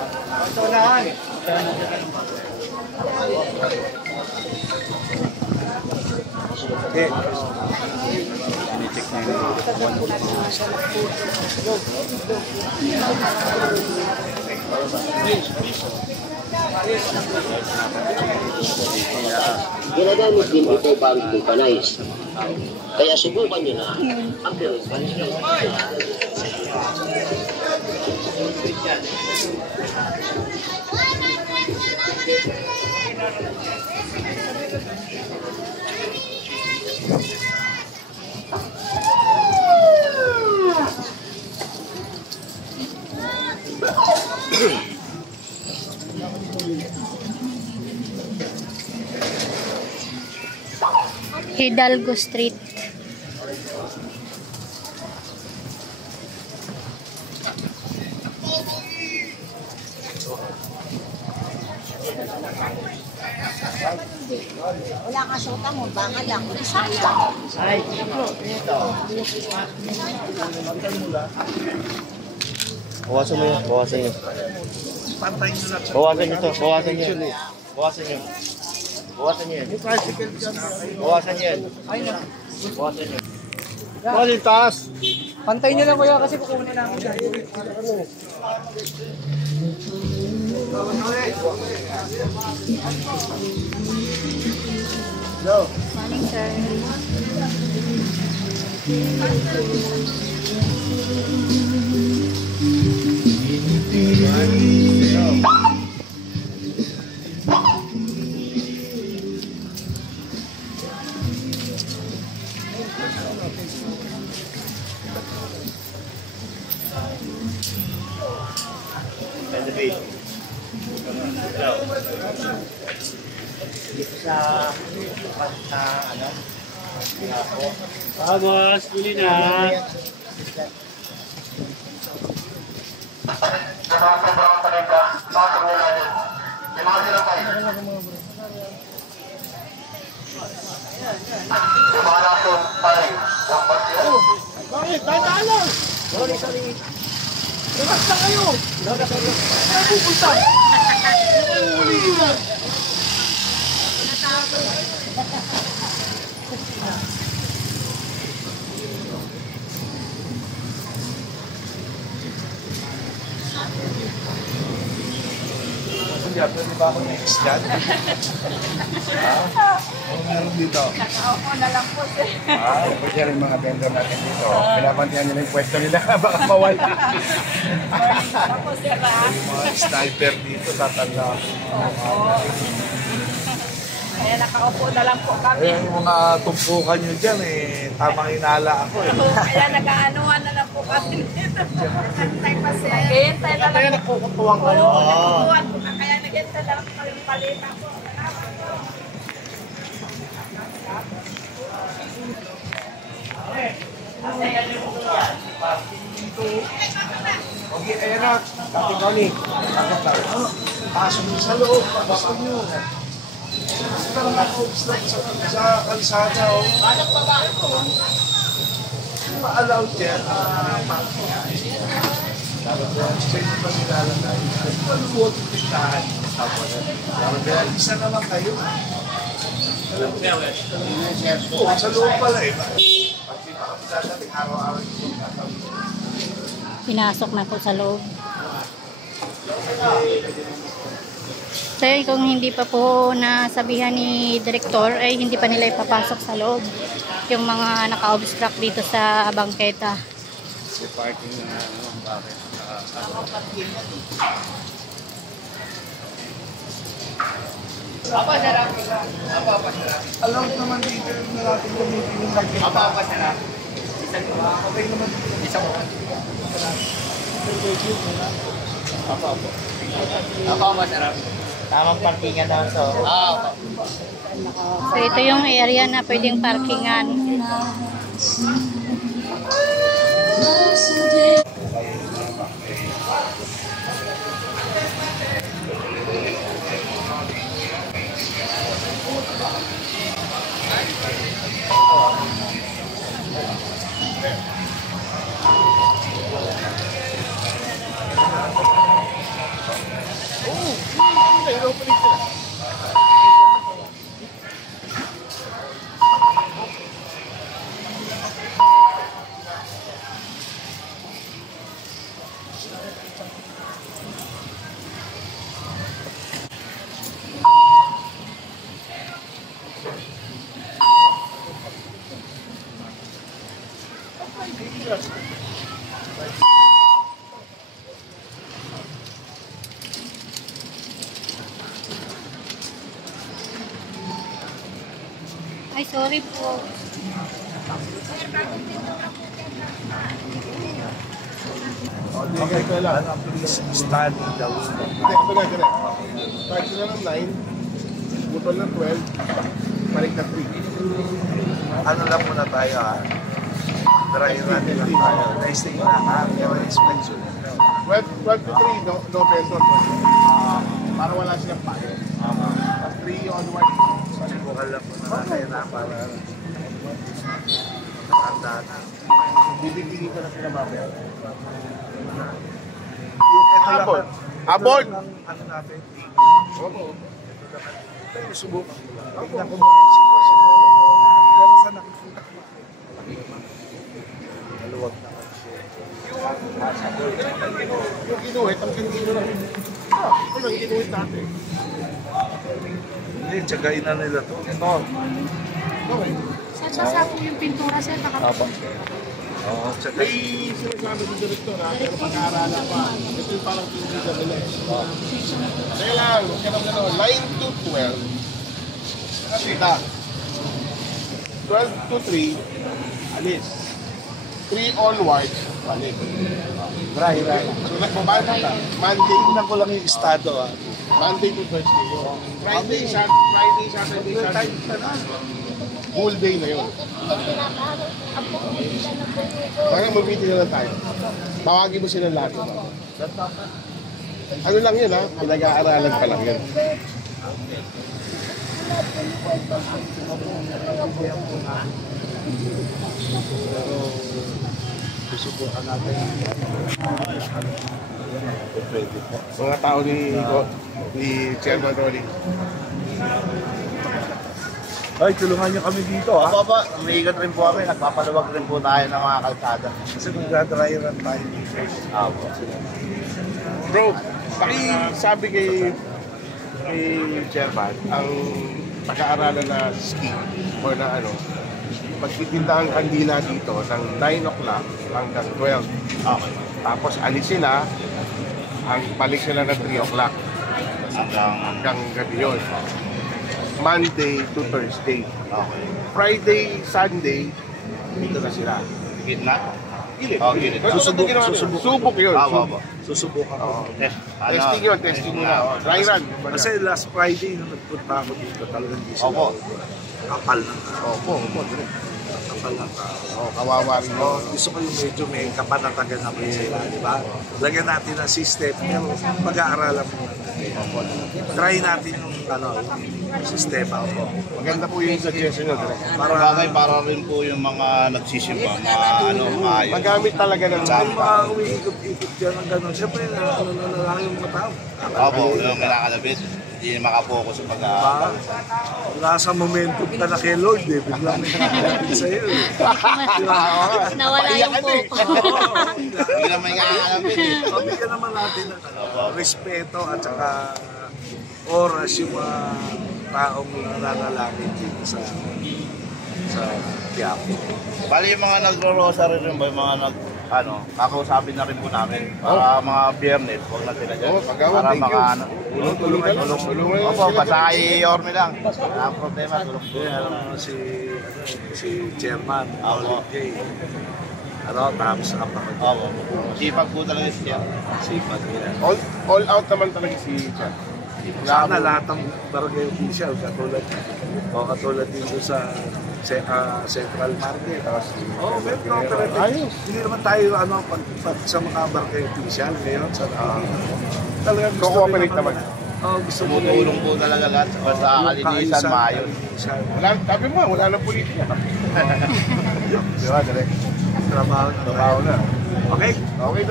Ito unahan. Okay. Tinitik na yun. Ginagamit din ito bago vulcanize. Kaya subukan nyo na ang Hidalgo Street. Wala ka syota mo, baka lang. Isaya. Ay, ito. Bawasan mo yun, bawasan yun. Bawasan nyo to, bawasan nyo. Bawasan nyo. Bawasan nyo yan. Bawasan nyo yan. Bawasan nyo. Kualitas! Pantay nyo lang kuya kasi kukunin namin siya. Morning, sir. Dito sa ano? Boss, bili na. Bakit? Tayo! Sorry. Relax na kayo! Saan pupunta? Huli na! Pwede ba ako next dyan? Ano meron dito? Nakaupo na lang po sir. Pwede rin mga vendor natin dito. Pinapantihan nila yung pwesto nila. Baka mawala. Ako sir ha. Mga sniper dito, tatanda. Kaya nakaupo na lang po kami. Yung mga tumpukan nyo dyan tamang hinala ako Kaya nag-aanuhan na lang po kami. Naghintay pa sir. Naghintay na lang. Kaya nakukutuwang kayo. Nakukuhan po na. Kaya naghintay na lang po kami palita po. Okay, ayan na. Dati kami. Pasok nyo sa loob. Pasok nyo. Gusto lang ako sa kalsada. Anak babae ko. Ma-allowed yan. Dapat yan. Sa inyo pa nilalagay. Maluwag yung pintahan. Dapat isa naman kayo. Alam mo yan. Oo, sa loob pala eh. Pag di pa kami dadating, araw-araw yung tatawin. Pinasok na po sa loob. Sir, kung hindi pa po nasabihan ni Direktor, ay hindi pa nila ipapasok sa loob yung mga naka-obstruct dito sa bangketa. Kasi parking na bakit? Apa, sarap. Apa, sarap. Alam naman dito na natin gamitin yung bangketa. Apa, sarap. Okay naman dito. Isang mo. Apa, sarap. Tamang parkingan daw to. So ito yung area na pwedeng parkingan. Ay, sorry po. Okay ko lang. Please study the window. Ito na, dire. Start na ng 9, butol ng 12, balik na 3. Ano lang muna tayo ha? Try natin lang tayo. Testing lang ha? Pero inspection. 12 to 3, no peso. Para wala silang payo. Tapos 3 yung onward. Subukan lang muna natin ha? Para nakanda na. Bibigyan ka na sila mamaya. Yung ito lang. Abort! Abort! Ano natin? Opo. Pero subukan ko lang. Tignan ko muna yung sitwasyon. Pero sa nakikita ko. Maluwag na kasi. Yung ginuhit, ang kinigino lang. Ito lang ginuhit natin. Hindi, tsagain na nila to. Ito. Okay. Sasako yung pintura sir, Opo. Oo, tsagain. May sinasabi ng direktor ha, pero pag-aaralan pa. Ito yung parang pinigil nila eh. Kaya lang, huwag ka nang gano'n. 9 to 12. Kasi na. 12 to 3, alis. 3 onwards, balik. Right. So, nagbabalik ka. Monday, Tignan ko lang yung estado ha. Monday to Thursday yun. Friday, Saturday, Sunday. Full day na yun. Parang mag-meeting na lang tayo. Tawagin mo sila lahat. Ano lang yun ha? Pinag-aaralan pa lang yun. Susubukan natin. Pwede po. Mga tao ni Chairman Rolly. Ay, tulungan niyo kami dito ha. Opo, umiikot rin po kami. Nagpapaluwag rin po tayo ng mga kalsada. Kasi magdadry run tayo dito. Opo. Bro, sabi kay Chairman, ang pag-aaralan na ski or na ano, magtitinda ang kandila dito ng 9 o'clock hanggang 12. Okay. Tapos alisin na, ang balik sila ng 3 o'clock hanggang gabi yun. Monday to Thursday. Okay. Friday, Sunday, dito na sila. Gitna? Gilid. Oh, gilid. Subok yun. Opo. Susubukan ko. Testing yun, testing muna. Dry run. Kasi last Friday nung nagpunta ako dito, talagang di sila. Opo. Kapal na. Opo. Kapal na tao. Kawawa rin yun. Gusto ko yung medyo may kapanatagan naman sila, di ba? Lagyan natin ng system, pero pag-aaralan mo. Try natin yung yung sistema. Maganda po yung suggestion nyo. Para rin po yung mga nagsisimba, maayos. Magamit talaga ng Yung mga umiikot-ikot dyan ng gano'n, siyempre na lang yung mga tao. Opo, yung kinakalabit. Hindi makapokus sa pag-aaral. Wala sa momentum ka na kay Lord eh, biglang may nakakapit sa'yo eh. Nawala yung poco. Hindi naman yung kinakalabit eh. Pabigyan naman natin ng respeto at saka oras yung mga taong nananalangin dito sa Quiapo. Bali yung mga nagro-rosary rin ba, yung mga kakausapin na rin po namin. Para mga biyernes, huwag na sila dyan. Paggawa, Para thank you. maka Tulong ka lang. Tulungan Opo, basta kay Yorme lang. Wala ang problema, tulong po. Alam mo si Chairman, Opo. J. Thumbs up ako. Opo. Sipag po talaga siya. Sipag nila. All out naman talaga si Chan. Sana lahat ng barangay official, katulad dito sa Central Market. Oo, may cooperative. Ayos. Hindi naman tayo pag sa mga barangay official ngayon. Talagang gusto Co-cooperate rin naman. Gusto mo Tumutulong po talaga lahat. Basta kalinisan, maayos. Sabi mo, wala nang politika. Di ba, direct? Trabaho na. Trabaho na. Okay? Okay.